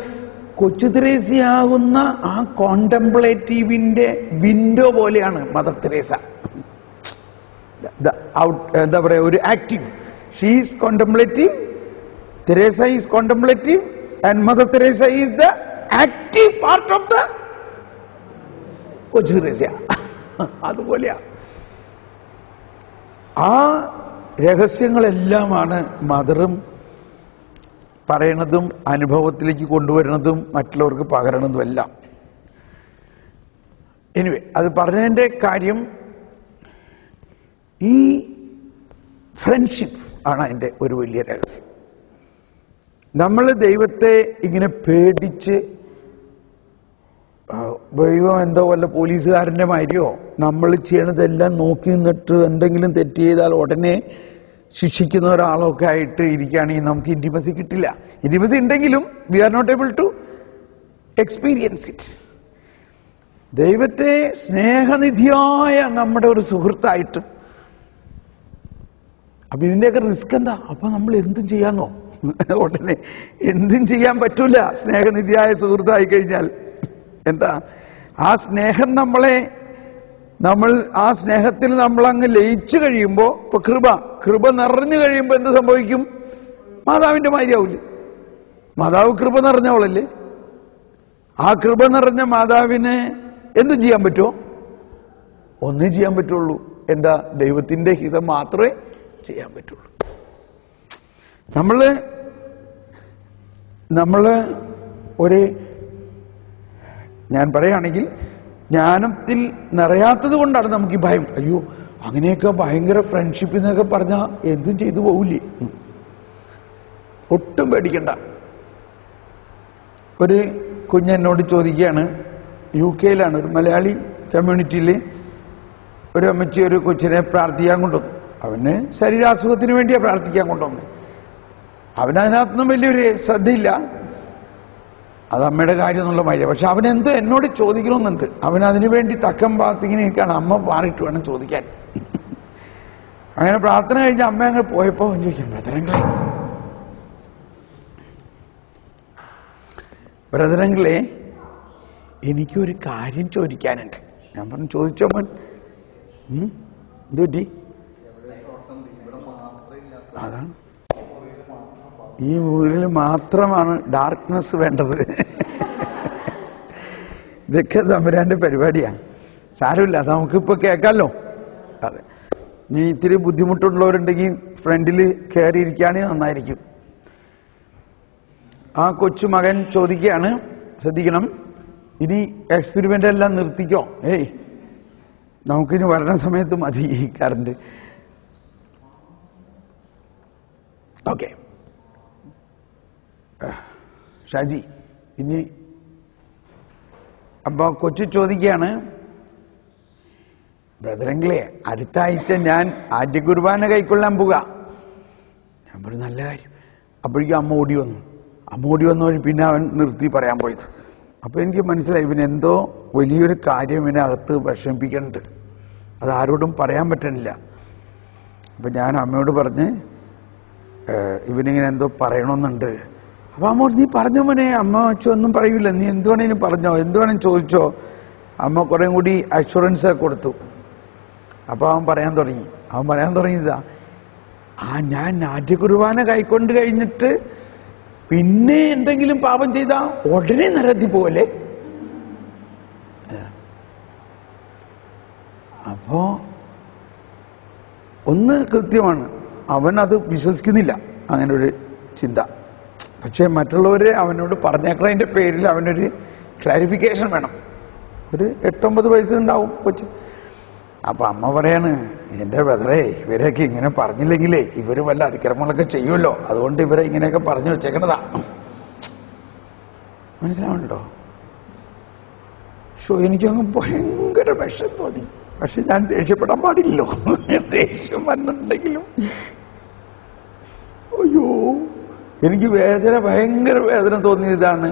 കൊച്ചു തെരേസയാകുന്ന ആ കോണ്ടംപ്ലേറ്റീവിന്റെ വിൻഡോ പോലെയാണ് മദർ തെരേസ. എന്താ പറയാ, ഒരു active. She is contemplative, Teresa is contemplative, and mother Teresa is the active part of the കൊച്ചു തെരേസ. അതുപോലെയാ. ആ രഹസ്യങ്ങളെല്ലാമാണ് മദറും പറയണതും അനുഭവത്തിലേക്ക് കൊണ്ടുവരുന്നതും മറ്റുള്ളവർക്ക് പകരണതും എല്ലാം. എനിവേ, അത് പറഞ്ഞതിന്റെ കാര്യം, ഈ ഫ്രണ്ട്ഷിപ്പ് ആണ് അതിൻ്റെ ഒരു വലിയ രഹസ്യം. നമ്മൾ ദൈവത്തെ ഇങ്ങനെ പേടിച്ച്, ദൈവം എന്തോ വല്ല പോലീസുകാരൻ്റെ മാതിരിയോ നമ്മൾ ചെയ്യണതെല്ലാം നോക്കി നിന്നിട്ട് എന്തെങ്കിലും തെറ്റ് ചെയ്താൽ ഉടനെ ശിക്ഷിക്കുന്ന ഒരാളൊക്കെ ആയിട്ട് ഇരിക്കുകയാണെങ്കിൽ നമുക്ക് ഇന്റിമസി കിട്ടില്ല. ഇന്റിമസി ഉണ്ടെങ്കിലും we are not able to experience it. ദൈവത്തെ സ്നേഹനിധിയായ നമ്മുടെ ഒരു സുഹൃത്തായിട്ട്. അപ്പൊ ഇതിന്റെയൊക്കെ റിസ്ക് എന്താ? അപ്പൊ നമ്മൾ എന്തും ചെയ്യാന്നോ? ഉടനെ എന്തും ചെയ്യാൻ പറ്റൂല. സ്നേഹനിധിയായ സുഹൃത്തായി കഴിഞ്ഞാൽ എന്താ, ആ സ്നേഹം നമ്മൾ ആ സ്നേഹത്തിൽ നമ്മൾ അങ്ങ് ലയിച്ചു കഴിയുമ്പോ, ഇപ്പൊ കൃപ നിറഞ്ഞു കഴിയുമ്പോ എന്ത് സംഭവിക്കും? മാതാവിന്റെ മാതിരിയാവില്ലേ? മാതാവ് കൃപ നിറഞ്ഞവളല്ലേ? ആ കൃപ നിറഞ്ഞ മാതാവിന് എന്ത് ചെയ്യാൻ പറ്റുമോ? ഒന്നേ ചെയ്യാൻ പറ്റുള്ളൂ. എന്താ? ദൈവത്തിന്റെ ഹിതം മാത്രമേ ചെയ്യാൻ പറ്റുള്ളൂ. നമ്മള് ഞാൻ പറയുകയാണെങ്കിൽ ജ്ഞാനത്തിൽ നിറയാത്തത് കൊണ്ടാണ് നമുക്ക് ഈ ഭയം. അയ്യോ, അങ്ങനെയൊക്കെ ഭയങ്കര ഫ്രണ്ട്ഷിപ്പ് എന്നൊക്കെ പറഞ്ഞാൽ എന്തും ചെയ്തു പോകില്ലേ? ഒട്ടും പേടിക്കണ്ട. ഒരു കുഞ്ഞെന്നോട് ചോദിക്കുകയാണ്, UK ഒരു മലയാളി കമ്മ്യൂണിറ്റിയിൽ ഒരു അമ്മച്ചി ഒരു കൊച്ചിനെ പ്രാർത്ഥിക്കാൻ കൊണ്ടുവന്നു. അവന് ശരീരാസുഖത്തിന് വേണ്ടിയാണ് പ്രാർത്ഥിക്കാൻ കൊണ്ടുവന്നത്. അവനതിനകത്തൊന്നും വലിയൊരു ശ്രദ്ധയില്ല, അത് അമ്മയുടെ കാര്യം എന്നുള്ള മാതിരി. പക്ഷെ അവനെന്തോ എന്നോട് ചോദിക്കണമെന്നുണ്ട്. അവനതിനു വേണ്ടി തക്കം പാത്തിങ്ങനെ നിൽക്കുകയാണ്, അമ്മ മാറിയിട്ട് വേണം ചോദിക്കാൻ. അങ്ങനെ പ്രാർത്ഥന കഴിഞ്ഞ് അമ്മ അങ്ങ് പോയപ്പോ ചോദിക്കും, ബ്രദറങ്ങളെ എനിക്കൊരു കാര്യം ചോദിക്കാനുണ്ട്. ഞാൻ പറഞ്ഞു, ചോദിച്ചോ മോൻ. എന്തുപറ്റി? അതാണ്, ഈ ഊരിൽ മാത്രമാണ് ഡാർക്ക്നെസ് വേണ്ടത്. ഇതൊക്കെ തമ്പുരാന്റെ പരിപാടിയാ. സാരമില്ല, നമുക്കിപ്പോ കേൾക്കാമല്ലോ. അതെ, നീ ഇത്തിരി ബുദ്ധിമുട്ടുള്ളവരുണ്ടെങ്കിൽ ഫ്രണ്ടിൽ കയറിയിരിക്കുകയാണെങ്കിൽ നന്നായിരിക്കും. ആ കൊച്ചുമകൻ ചോദിക്കുകയാണ്, ശ്രദ്ധിക്കണം, ഇനി എക്സ്പെരിമെന്റ് എല്ലാം നിർത്തിക്കോ? ഏയ്, നമുക്കിനി വരണ സമയത്ത് മതി ഈ കറണ്ട്. ഓക്കെ ഷാജി, ഇനി അപ്പൊ കൊച്ചു ചോദിക്കുകയാണ്, ബ്രദറെങ്കിലേ അടുത്ത ആഴ്ച ഞാൻ ആദ്യ കുർബാന കൈക്കൊള്ളാൻ പോവുക. ഞാൻ പറഞ്ഞു, നല്ല കാര്യം. അപ്പോഴേക്കും അമ്മ ഓടി വന്നു വഴി പിന്നെ അവൻ നിർത്തി പറയാൻ പോയത്. അപ്പൊ എനിക്ക് മനസ്സിലായി, ഇവനെന്തോ വലിയൊരു കാര്യം ഇവനകത്ത് വിഷമിപ്പിക്കുന്നുണ്ട്. അത് ആരോടും പറയാൻ പറ്റണില്ല. അപ്പൊ ഞാൻ അമ്മയോട് പറഞ്ഞ്, ഇവനിങ്ങനെ എന്തോ പറയണമെന്നുണ്ട്. അപ്പൊ അമ്മ, നീ പറഞ്ഞോ മോനെ, അമ്മ ഒന്നും പറയൂല, നീ എന്ത് വേണേലും പറഞ്ഞോ, എന്ത് വേണേലും ചോദിച്ചോ. അമ്മ കുറെ കൂടി അഷുറൻസ് കൊടുത്തു. അപ്പൊ അവൻ പറയാൻ തുടങ്ങിയതാ, ഞാൻ ആദ്യ കുർബാന കൈക്കൊണ്ട് കഴിഞ്ഞിട്ട് പിന്നെ എന്തെങ്കിലും പാപം ചെയ്താ ഉടനെ നരകത്തിൽ പോവല്ലേ? അപ്പോ ഒന്ന് കൃത്യമാണ്, അവൻ അത് വിശ്വസിക്കുന്നില്ല, അങ്ങനെ ഒരു ചിന്ത. പക്ഷെ മറ്റുള്ളവര് അവനോട് പറഞ്ഞേക്കണതിന്റെ പേരിൽ അവനൊരു ക്ലാരിഫിക്കേഷൻ വേണം. ഒരു 8-9 വയസ്സുണ്ടാവും കൊച്ചു. അപ്പൊ അമ്മ പറയാണ്, എന്റെ ബ്രദറെ, ഇവരെയൊക്കെ ഇങ്ങനെ പറഞ്ഞില്ലെങ്കിലേ ഇവര് വല്ല അതിക്രമങ്ങളൊക്കെ ചെയ്യുമല്ലോ, അതുകൊണ്ട് ഇവരെ ഇങ്ങനെയൊക്കെ പറഞ്ഞു വെച്ചേക്കണതാ. മനസ്സിലാവുന്നുണ്ടോ? എനിക്കങ്ങ് ഭയങ്കര വിഷം തോന്നി. പക്ഷെ ഞാൻ ദേഷ്യപ്പെടാൻ പാടില്ലല്ലോ. ദേഷ്യം വന്നിട്ടുണ്ടെങ്കിലും അയ്യോ, എനിക്ക് ഭയങ്കര വേദന തോന്നിയതാണ്.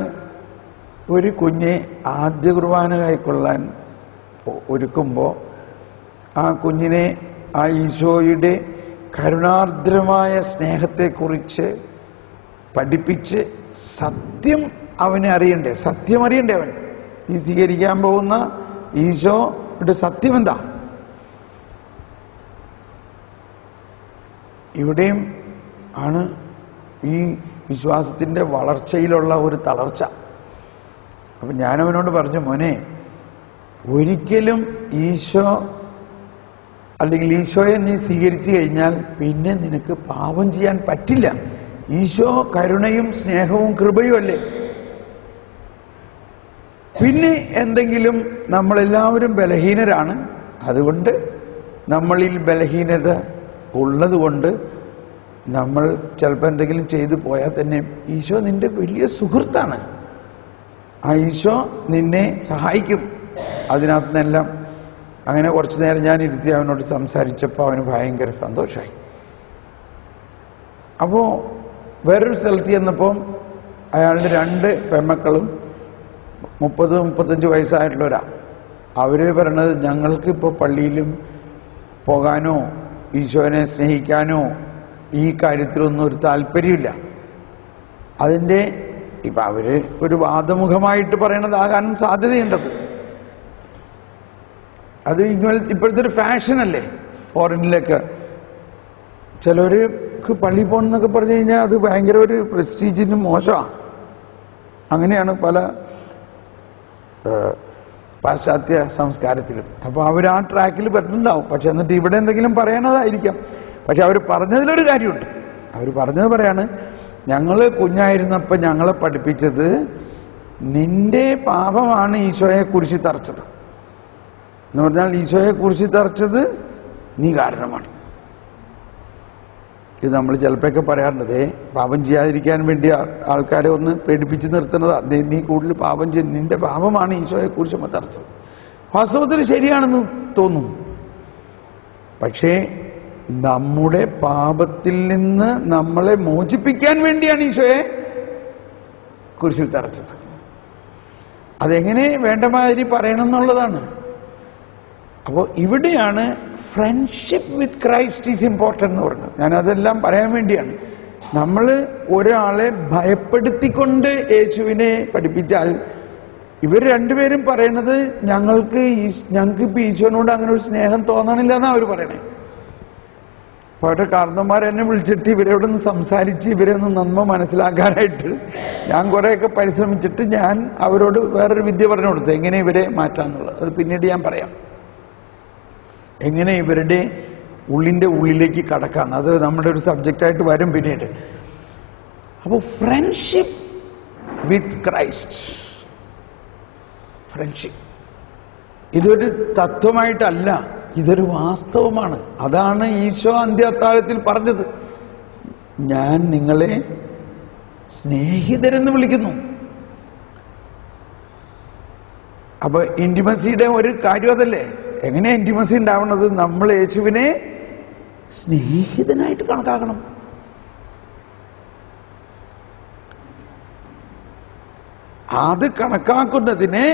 ഒരു കുഞ്ഞെ ആദ്യ കുർബാന കൈക്കൊള്ളാൻ ഒരുക്കുമ്പോ ആ കുഞ്ഞിനെ ആ ഈശോയുടെ കരുണാർദ്രമായ സ്നേഹത്തെക്കുറിച്ച് പഠിപ്പിച്ച് സത്യം അവനെ അറിയണ്ടേ, സത്യം അറിയണ്ടേ. അവൻ ഈ സ്വീകരിക്കാൻ പോകുന്ന ഈശോയുടെ സത്യം എന്താ? ഇവിടെയും ആണ് ഈ വിശ്വാസത്തിന്റെ വളർച്ചയിലുള്ള ഒരു തളർച്ച. അപ്പൊ ഞാനവനോട് പറഞ്ഞു, മോനെ, ഒരിക്കലും ഈശോ അല്ലെങ്കിൽ ഈശോയെ നീ സ്വീകരിച്ചു കഴിഞ്ഞാൽ പിന്നെ നിനക്ക് പാപം ചെയ്യാൻ പറ്റില്ല. ഈശോ കരുണയും സ്നേഹവും കൃപയും അല്ലേ. പിന്നെ എന്തെങ്കിലും, നമ്മളെല്ലാവരും ബലഹീനരാണ്. അതുകൊണ്ട് നമ്മളിൽ ബലഹീനത ഉള്ളത് കൊണ്ട് നമ്മൾ ചിലപ്പോൾ എന്തെങ്കിലും ചെയ്തു പോയാൽ തന്നെ ഈശോ നിന്റെ വലിയ സുഹൃത്താണ്. ആ ഈശോ നിന്നെ സഹായിക്കും അതിനകത്ത് നിന്നെല്ലാം. അങ്ങനെ കുറച്ചു നേരം ഞാൻ ഇരുത്തി അവനോട് സംസാരിച്ചപ്പോൾ അവന് ഭയങ്കര സന്തോഷമായി. അപ്പോൾ വേറൊരു സ്ഥലത്ത് ചെന്നപ്പോൾ അയാളുടെ 2 പെൺമക്കളും 30-35 വയസ്സായിട്ടുള്ളവരാ. അവര് പറയണത്, ഞങ്ങൾക്കിപ്പോൾ പള്ളിയിലും പോകാനോ ഈശോനെ സ്നേഹിക്കാനോ ഈ കാര്യത്തിലൊന്നും ഒരു താല്പര്യമില്ല. അതിൻ്റെ ഇപ്പം അവര് ഒരു വാദമുഖമായിട്ട് പറയണതാകാനും സാധ്യതയുണ്ടത്. അത് ഇപ്പോഴത്തെ ഒരു ഫാഷനല്ലേ ഫോറിനിലൊക്കെ. ചിലവർക്ക് പള്ളി പോകണമെന്നൊക്കെ പറഞ്ഞു കഴിഞ്ഞാൽ അത് ഭയങ്കര ഒരു പ്രസ്റ്റീജിന് മോശമാണ്. അങ്ങനെയാണ് പല പാശ്ചാത്യ സംസ്കാരത്തിലും. അപ്പോൾ അവർ ആ ട്രാക്കിൽ പറ്റുന്നുണ്ടാവും. പക്ഷെ എന്നിട്ട് ഇവിടെ എന്തെങ്കിലും പറയണതായിരിക്കാം. പക്ഷെ അവർ പറഞ്ഞതിലൊരു കാര്യമുണ്ട്. അവർ പറഞ്ഞത് പറയാണ്, ഞങ്ങൾ കുഞ്ഞായിരുന്നപ്പോൾ ഞങ്ങളെ പഠിപ്പിച്ചത് നിന്റെ പാപമാണ് ഈശോയെ കുരിശിൽ തറച്ചത് എന്ന് പറഞ്ഞാൽ ഈശോയെ കുരിശിൽ തറച്ചത് നീ കാരണമാണ്. ഇത് നമ്മൾ ചിലപ്പോഴൊക്കെ പറയാറുണ്ട്, പാപം ചെയ്യാതിരിക്കാൻ വേണ്ടി ആൾക്കാരെ ഒന്ന് പേടിപ്പിച്ച് നിർത്തുന്നത്. നീ കൂടുതൽ പാപം ചെയ്ത് നിന്റെ പാപമാണ് ഈശോയെ കുറിച്ച് തറച്ചത്. വാസ്തവത്തിൽ ശരിയാണെന്ന് തോന്നും. പക്ഷേ നമ്മുടെ പാപത്തിൽ നിന്ന് നമ്മളെ മോചിപ്പിക്കാൻ വേണ്ടിയാണ് ഈശോയെ കുരിശിൽ തറച്ചത്. അതെങ്ങനെ വേണ്ട മാതിരി പറയണം എന്നുള്ളതാണ്. അപ്പോൾ ഇവിടെയാണ് friendship with Christ is important എന്ന് പറയുന്നത്. ഞാനതെല്ലാം പറയാൻ വേണ്ടിയാണ്. നമ്മൾ ഒരാളെ ഭയപ്പെടുത്തിക്കൊണ്ട് യേശുവിനെ പഠിപ്പിച്ചാൽ ഇവർ രണ്ടുപേരും പറയണത് ഞങ്ങൾക്ക് ഇപ്പം ഈശോനോട് അങ്ങനെ ഒരു സ്നേഹം തോന്നണില്ല എന്നാണ് അവർ പറയണേ. അപ്പോൾ അവരുടെ കാരണന്മാരെന്നെ വിളിച്ചിട്ട് ഇവരോട് ഒന്ന് സംസാരിച്ച് ഇവരെ ഒന്ന് നന്മ മനസ്സിലാക്കാനായിട്ട് ഞാൻ കുറേയൊക്കെ പരിശ്രമിച്ചിട്ട് ഞാൻ അവരോട് വേറൊരു വിദ്യ പറഞ്ഞു കൊടുത്തു, എങ്ങനെ ഇവരെ മാറ്റാന്നുള്ളത്. അത് പിന്നീട് ഞാൻ പറയാം, എങ്ങനെ ഇവരുടെ ഉള്ളിലേക്ക് കടക്കാം. അത് നമ്മുടെ ഒരു സബ്ജക്റ്റായിട്ട് വരും പിന്നീട്. അപ്പോൾ ഫ്രണ്ട്ഷിപ്പ് വിത്ത് ക്രൈസ്റ്റ്, ഫ്രണ്ട്ഷിപ്പ് ഇതൊരു തത്വമായിട്ടല്ല, ഇതൊരു വാസ്തവമാണ്. അതാണ് ഈശോ അന്ത്യാത്താഴത്തിൽ പറഞ്ഞത്, ഞാൻ നിങ്ങളെ സ്നേഹിതരെന്ന് വിളിക്കുന്നു. അപ്പൊ ഇന്റിമസിയുടെ ഒരു കാര്യം അതല്ലേ. എങ്ങനെ ഇന്റിമസി ഉണ്ടാവുന്നത്? നമ്മൾ യേശുവിനെ സ്നേഹിതനായിട്ട് കണക്കാക്കണം. അത് കണക്കാക്കുന്നതിന്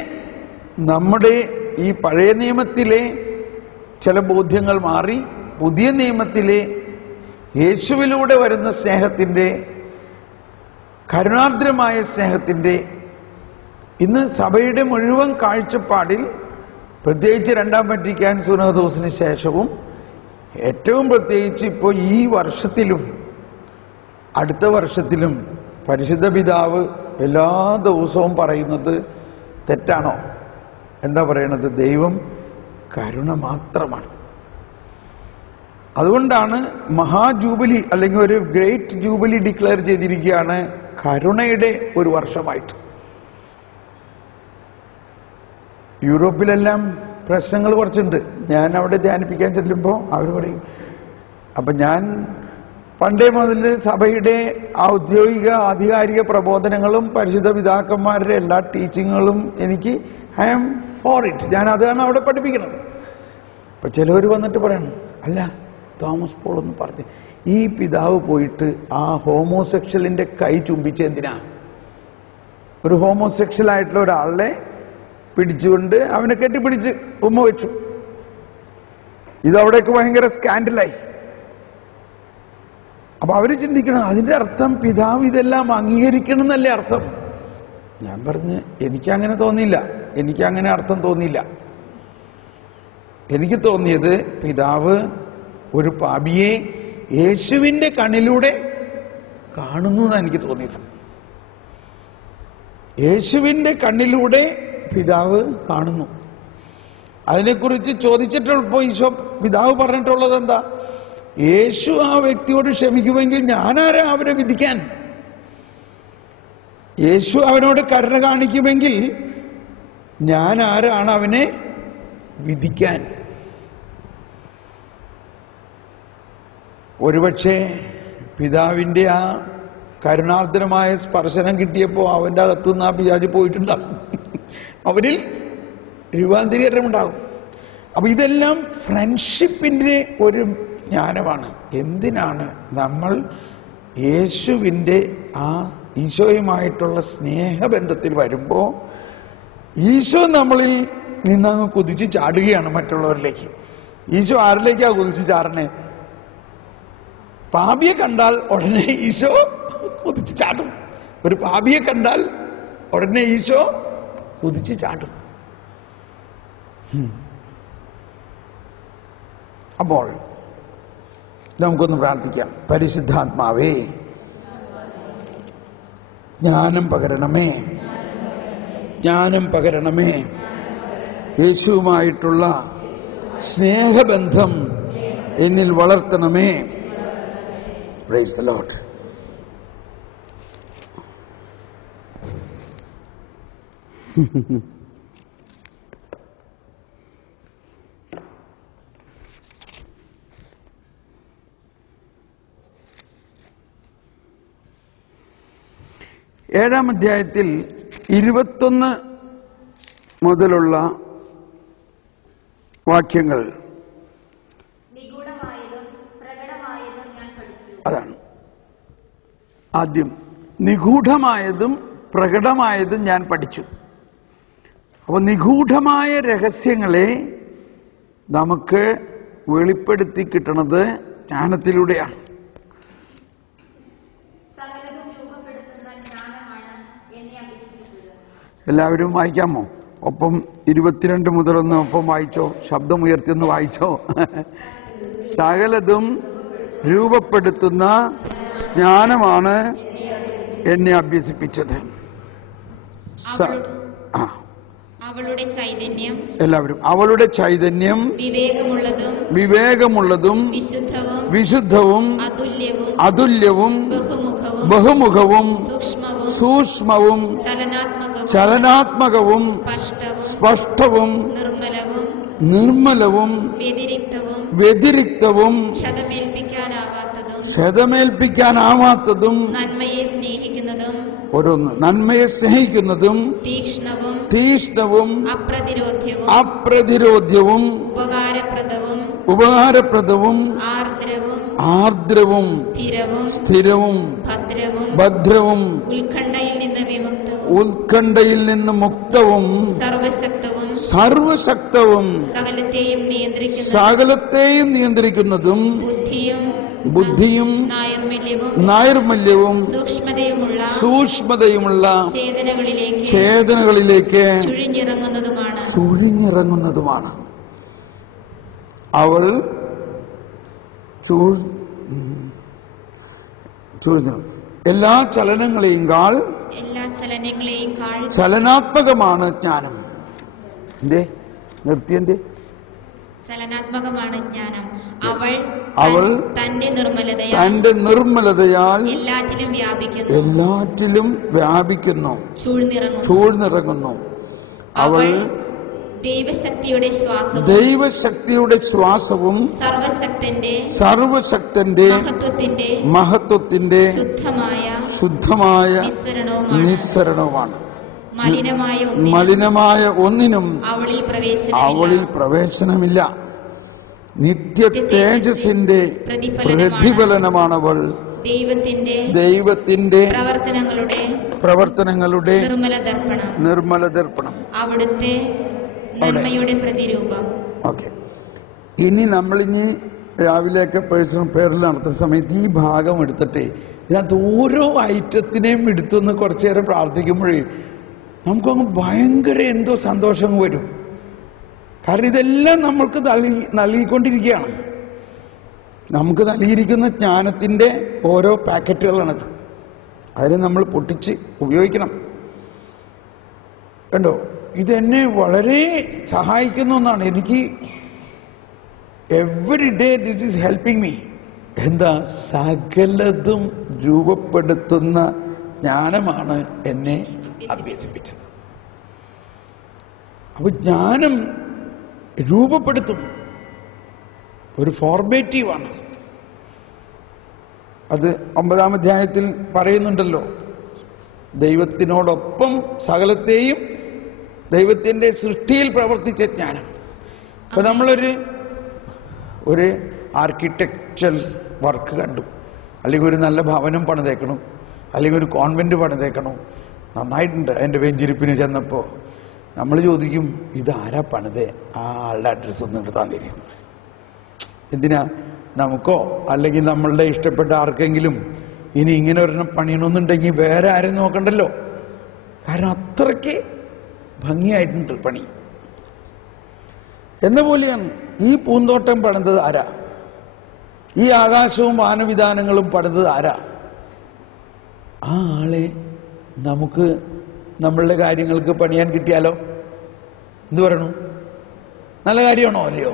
നമ്മുടെ ഈ പഴയ നിയമത്തിലെ ചില ബോധ്യങ്ങൾ മാറി പുതിയ നിയമത്തിലെ യേശുവിലൂടെ വരുന്ന സ്നേഹത്തിൻ്റെ, കരുണാർദ്രമായ സ്നേഹത്തിൻ്റെ, ഇന്ന് സഭയുടെ മുഴുവൻ കാഴ്ചപ്പാടിൽ, പ്രത്യേകിച്ച് രണ്ടാം വത്തിക്കാൻ സുനഹദോസിന് ശേഷവും ഏറ്റവും പ്രത്യേകിച്ച് ഇപ്പോൾ ഈ വർഷത്തിലും അടുത്ത വർഷത്തിലും പരിശുദ്ധ പിതാവ് എല്ലാ ദിവസവും പറയുന്നത് തെറ്റാണോ? എന്താ പറയണത്? ദൈവം കരുണ മാത്രമാണ്. അതുകൊണ്ടാണ് മഹാജൂബിലി അല്ലെങ്കിൽ ഒരു ഗ്രേറ്റ് ജൂബിലി ഡിക്ലെയർ ചെയ്തിരിക്കുകയാണ് കരുണയുടെ ഒരു വർഷമായിട്ട്. യൂറോപ്പിലെല്ലാം പ്രശ്നങ്ങൾ കുറച്ചുണ്ട്. ഞാൻ അവിടെ ധ്യാനിപ്പിക്കാൻ ചെല്ലുമ്പോൾ അവർ പറയും, അപ്പം ഞാൻ പണ്ടേ മുതൽ സഭയുടെ ഔദ്യോഗിക ആധികാരിക പ്രബോധനങ്ങളും പരിശുദ്ധ പിതാക്കന്മാരുടെ എല്ലാ ടീച്ചിങ്ങുകളും എനിക്ക് ഐ ആം ഫോർ ഇറ്റ്, ഞാൻ അതാണ് അവിടെ പഠിപ്പിക്കുന്നത്. അപ്പം ചിലവർ വന്നിട്ട് പറയണം, അല്ല തോമസ് പോൾ എന്ന് പറഞ്ഞ് ഈ പിതാവ് പോയിട്ട് ആ ഹോമോസെക്ഷലിൻ്റെ കൈ ചുംബിച്ച് എന്തിനാ? ഒരു ഹോമോസെക്ഷൽ ആയിട്ടുള്ള ഒരാളെ പിടിച്ചുകൊണ്ട് അവനെ കെട്ടിപ്പിടിച്ച് ഉമ്മ വെച്ചു. ഇതവിടേക്ക് ഭയങ്കര സ്കാൻഡലായി. അപ്പൊ അവര് ചിന്തിക്കണം, അതിന്റെ അർത്ഥം പിതാവ് ഇതെല്ലാം അംഗീകരിക്കണം എന്നല്ലേ അർത്ഥം? ഞാൻ പറഞ്ഞ് എനിക്കങ്ങനെ തോന്നിയില്ല, എനിക്കങ്ങനെ അർത്ഥം തോന്നിയില്ല. എനിക്ക് തോന്നിയത് പിതാവ് ഒരു പാപിയെ യേശുവിന്റെ കണ്ണിലൂടെ കാണുന്നു എന്നാണ് എനിക്ക് തോന്നിയത്. യേശുവിന്റെ കണ്ണിലൂടെ പിതാവ് കാണുന്നു. അതിനെക്കുറിച്ച് ചോദിച്ചിട്ടുള്ളപ്പോൾ ഈശോ പിതാവ് പറഞ്ഞിട്ടുള്ളത് എന്താ? യേശു ആ വ്യക്തിയോട് ക്ഷമിക്കുമെങ്കിൽ ഞാനാരാ അവരെ വിധിക്കാൻ? യേശു അവനോട് കരുണ കാണിക്കുമെങ്കിൽ ഞാൻ ആരാണ് അവനെ വിധിക്കാൻ? ഒരുപക്ഷെ പിതാവിൻ്റെ ആ കരുണാർദ്രമായ സ്പർശനം കിട്ടിയപ്പോൾ അവൻ്റെ അകത്തുനിന്ന് ആ പിശാച് പോയിട്ടുണ്ടാകും, അവരിൽ രൂപാന്തരീകരണമുണ്ടാകും. അപ്പൊ ഇതെല്ലാം ഫ്രണ്ട്ഷിപ്പിൻ്റെ ഒരു ജ്ഞാനമാണ്. എന്തിനാണ് നമ്മൾ യേശുവിൻ്റെ ആ ഈശോയുമായിട്ടുള്ള സ്നേഹബന്ധത്തിൽ വരുമ്പോൾ ഈശോ നമ്മളിൽ നിന്നങ്ങ് കുതിച്ച് ചാടുകയാണ് മറ്റുള്ളവരിലേക്ക്. ഈശോ ആരിലേക്കാ കുതിച്ച് ചാടണേ? പാപിയെ കണ്ടാൽ ഉടനെ ഈശോ കുതിച്ച് ചാടും. ഒരു പാപിയെ കണ്ടാൽ ഉടനെ ഈശോ കുതിച്ച് ചാടും. അപ്പോൾ നമുക്കൊന്ന് പ്രാർത്ഥിക്കാം. പരിശുദ്ധാത്മാവേ, ജ്ഞാനം പകരണമേ, ജ്ഞാനം പകരണമേ. യേശുവുമായിട്ടുള്ള സ്നേഹബന്ധം എന്നിൽ വളർത്തണമേ. Praise the Lord. ഏഴാം അധ്യായത്തിൽ 21 മുതലുള്ള വാക്യങ്ങൾ അതാണ് ആദ്യം. നിഗൂഢമായതും പ്രകടമായതും ഞാൻ പഠിച്ചു. അപ്പോൾ നിഗൂഢമായ രഹസ്യങ്ങളെ നമുക്ക് വെളിപ്പെടുത്തി കിട്ടുന്നത് ജ്ഞാനത്തിലൂടെയാണ്. എല്ലാവരും വായിക്കാമോ? ഒപ്പം 22 മുതലൊന്ന് ഒപ്പം വായിച്ചോ. ശബ്ദമുയർത്തിയൊന്ന് വായിച്ചോ. സകലതും രൂപപ്പെടുത്തുന്ന ജ്ഞാനമാണ് എന്നെ അഭ്യസിപ്പിച്ചത്. അവളുടെ ചൈതന്യം, എല്ലാവരും അവളുടെ ചൈതന്യം വിവേകമുള്ളതും വിശുദ്ധവും അതുല്യവും ബഹുമുഖവും സൂക്ഷ്മവും ചലനാത്മകവും സ്പഷ്ടവും നിർമ്മലവും വ്യതിരിക്തവും ക്ഷതമേൽപ്പിക്കാനാവാത്തതും ഓരോന്ന് നന്മയെ സ്നേഹിക്കുന്നതും തീക്ഷ്ണവും അപ്രതിരോധ്യവും ഉപകാരപ്രദവും ആർദ്രവും സ്ഥിരവും ഭദ്രവും ഉത്കണ്ഠയിൽ നിന്ന് മുക്തവും സർവശക്തവും സകലത്തെയും നിയന്ത്രിക്കുന്നതും ബുദ്ധിയും നൈർമല്യവും സൂക്ഷ്മതയുമുള്ള ചേതനകളിലേക്ക് ചുഴിഞ്ഞിറങ്ങുന്നതുമാണ്. അവൾ എല്ലാ ചലനങ്ങളെയും കാൾ ചലനാത്മകമാണ് ജ്ഞാനം. നിർത്തിയന്റെ ചലനാത്മകമാണ് ജ്ഞാനം. അവൾ തന്റെ നിർമ്മലതയാൽ എല്ലാറ്റിലും വ്യാപിക്കുന്നു, ചൂഴ്ന്നിറങ്ങുന്നു. അവൾ ദൈവശക്തിയുടെ ശ്വാസവും സർവശക്തന്റെ മഹത്വത്തിന്റെ ശുദ്ധമായ നിസ്സരണവുമാണ്. മലിനമായ ഒന്നിനും അവളിൽ പ്രവേശനമില്ല. നിത്യ തേജസ്സിന്റെ പ്രതിഫലനമാണവൾ. ദൈവത്തിന്റെ പ്രവർത്തനങ്ങളുടെ നിർമ്മല ദർപ്പണം, അവിടുത്തെ നന്മയുടെ പ്രതിരൂപം. ഓക്കെ, ഇനി നമ്മളിനി രാവിലെയൊക്കെ പേഴ്സണൽ പ്രയറിൽ നടത്തുന്ന സമയത്ത് ഈ ഭാഗം എടുത്തിട്ട് ഇതിനകത്ത് ഓരോ ഐറ്റത്തിനെയും എടുത്തൊന്ന് കുറച്ചു നേരം പ്രാർത്ഥിക്കുമ്പോഴേ നമുക്കങ്ങ് ഭയങ്കര എന്തോ സന്തോഷം വരും. കാരണം ഇതെല്ലാം നമ്മൾക്ക് നൽകിക്കൊണ്ടിരിക്കുകയാണ്. നമുക്ക് നൽകിയിരിക്കുന്ന ജ്ഞാനത്തിൻ്റെ ഓരോ പാക്കറ്റുകളാണത്. അതിനെ നമ്മൾ പൊട്ടിച്ച് ഉപയോഗിക്കണം. കണ്ടോ, ഇതെന്നെ വളരെ സഹായിക്കുന്ന ഒന്നാണ്. എനിക്ക് every day this is helping me. എന്താ? സകലതും രൂപപ്പെടുത്തുന്ന ജ്ഞാനമാണ് എന്നെ അഭ്യസിപ്പിച്ചത്. അപ്പൊ ജ്ഞാനം രൂപപ്പെടുത്തും, ഒരു ഫോർമേറ്റീവാണ്. അത് 9-ാം അധ്യായത്തിൽ പറയുന്നുണ്ടല്ലോ, ദൈവത്തിനോടൊപ്പം സകലത്തെയും ദൈവത്തിന്റെ സൃഷ്ടിയിൽ പ്രവർത്തിച്ച ജ്ഞാനം. അപ്പൊ നമ്മളൊരു ആർക്കിടെക്ചറൽ വർക്ക് കണ്ടു, അല്ലെങ്കിൽ ഒരു നല്ല ഭവനം പണിതേക്കണം, അല്ലെങ്കിൽ ഒരു കോൺവെന്റ് പണിതേക്കണം. നന്നായിട്ടുണ്ട്. അതിൻ്റെ വെഞ്ചിരിപ്പിന് ചെന്നപ്പോൾ നമ്മൾ ചോദിക്കും, ഇതാരാ പണിതേ? ആ ആളുടെ അഡ്രസ്സ് ഒന്നും എടുത്താൻ തരുന്നു. എന്തിനാ? നമുക്കോ അല്ലെങ്കിൽ നമ്മളുടെ ഇഷ്ടപ്പെട്ട ആർക്കെങ്കിലും ഇനി ഇങ്ങനെ ഒരെണ്ണം പണിയണമെന്നുണ്ടെങ്കിൽ വേറെ ആരും നോക്കണ്ടല്ലോ. കാരണം അത്രയ്ക്ക് ഭംഗിയായിട്ടുണ്ട് പണി. എന്ന പോലെയാണ് ഈ പൂന്തോട്ടം പണിതത് ആരാ? ഈ ആകാശവും വാനവിധാനങ്ങളും പണിതത് ആരാ? ആ ആളെ നമുക്ക് നമ്മളുടെ കാര്യങ്ങൾക്ക് പണിയാൻ കിട്ടിയാലോ? എന്തു പറയണു? നല്ല കാര്യമാണോ അല്ലയോ?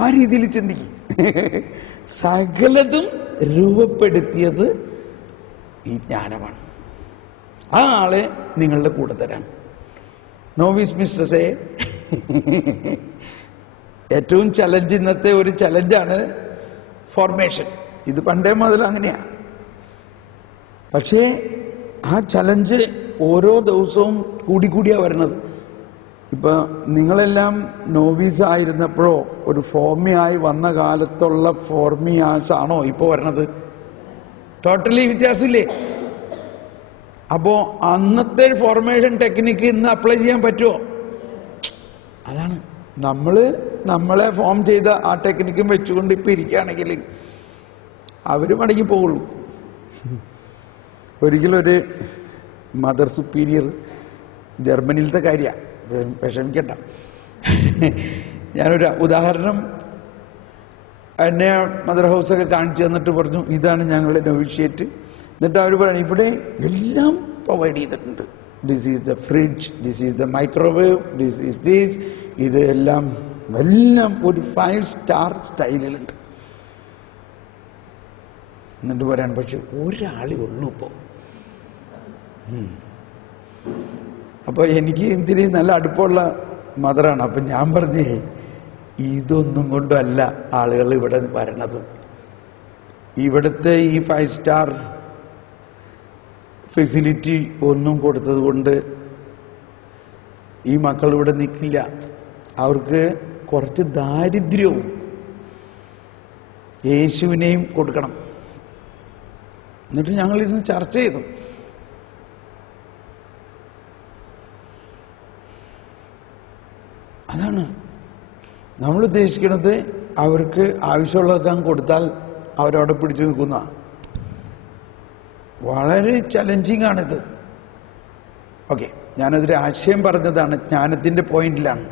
ആ രീതിയിൽ ചിന്തിക്കും. സകലതും രൂപപ്പെടുത്തിയത് ഈ ജ്ഞാനമാണ്. ആ ആളെ നിങ്ങളുടെ കൂടെ തരാൻ. നോവീസ് മിസ്ട്രസേ, ഏറ്റവും ചലഞ്ച്, ഇന്നത്തെ ഒരു ചലഞ്ചാണ് ഫോർമേഷൻ. ഇത് പണ്ടേ മുതൽ അങ്ങനെയാണ്. പക്ഷേ ആ ചലഞ്ച് ഓരോ ദിവസവും കൂടിക്കൂടിയാണ് വരുന്നത്. ഇപ്പൊ നിങ്ങളെല്ലാം നോവീസ് ആയിരുന്നപ്പോഴോ ഒരു ഫോർമിയായി വന്ന കാലത്തുള്ള ഫോർമിയാസ് ആണോ ഇപ്പൊ വരണത്? ടോട്ടലി വ്യത്യാസമില്ലേ? അപ്പോ അന്നത്തെ ഫോർമേഷൻ ടെക്നിക്ക് ഇന്ന് അപ്ലൈ ചെയ്യാൻ പറ്റുമോ? അതാണ് നമ്മളെ ഫോം ചെയ്ത ആ ടെക്നിക്കും വെച്ചുകൊണ്ട് ഇപ്പൊ ഇരിക്കുകയാണെങ്കിൽ അവര് മടങ്ങി പോകുള്ളൂ. ഒരിക്കലൊരു മദർ സുപ്പീരിയർ, ജർമ്മനിയിലത്തെ കാര്യമാണ്, വിഷമിക്കണ്ട, ഞാനൊരു ഉദാഹരണം, എന്നെ മദർ ഹൗസൊക്കെ കാണിച്ചു തന്നിട്ട് പറഞ്ഞു, ഇതാണ് ഞങ്ങളുടെ നൊവിഷ്യേറ്റ്. എന്നിട്ട് അവർ പറയണം, ഇവിടെ എല്ലാം പ്രൊവൈഡ് ചെയ്തിട്ടുണ്ട്. This is the fridge, this is the microwave, this is this, ഇത് എല്ലാം ഒരു 5 സ്റ്റാർ സ്റ്റൈലിലുണ്ട്. എന്നിട്ട് പറയാൻ, പക്ഷെ ഒരാളേ ഉള്ളൂ ഇപ്പോൾ. അപ്പോൾ എനിക്ക് എന്തിന് നല്ല അടുപ്പമുള്ള മദറാണ്. അപ്പം ഞാൻ പറഞ്ഞേ, ഇതൊന്നും കൊണ്ടല്ല ആളുകൾ ഇവിടെ വരണത്. ഇവിടുത്തെ ഈ 5 സ്റ്റാർ ഫെസിലിറ്റി ഒന്നും കൊടുത്തത് കൊണ്ട് ഈ മക്കൾ ഇവിടെ നിൽക്കില്ല. അവർക്ക് കുറച്ച് ദാരിദ്ര്യവും യേശുവിനെയും കൊടുക്കണം. എന്നിട്ട് ഞങ്ങളിരുന്ന് ചർച്ച ചെയ്തു. അതാണ് നമ്മൾ ഉദ്ദേശിക്കുന്നത്. അവർക്ക് ആവശ്യമുള്ളതൊക്കെ കൊടുത്താൽ അവരവിടെ പിടിച്ചു നിൽക്കുന്ന. വളരെ ചലഞ്ചിങ് ആണിത്. ഓക്കെ, ഞാനതൊരു ആശയം പറഞ്ഞതാണ്, ജ്ഞാനത്തിൻ്റെ പോയിന്റിലാണ്.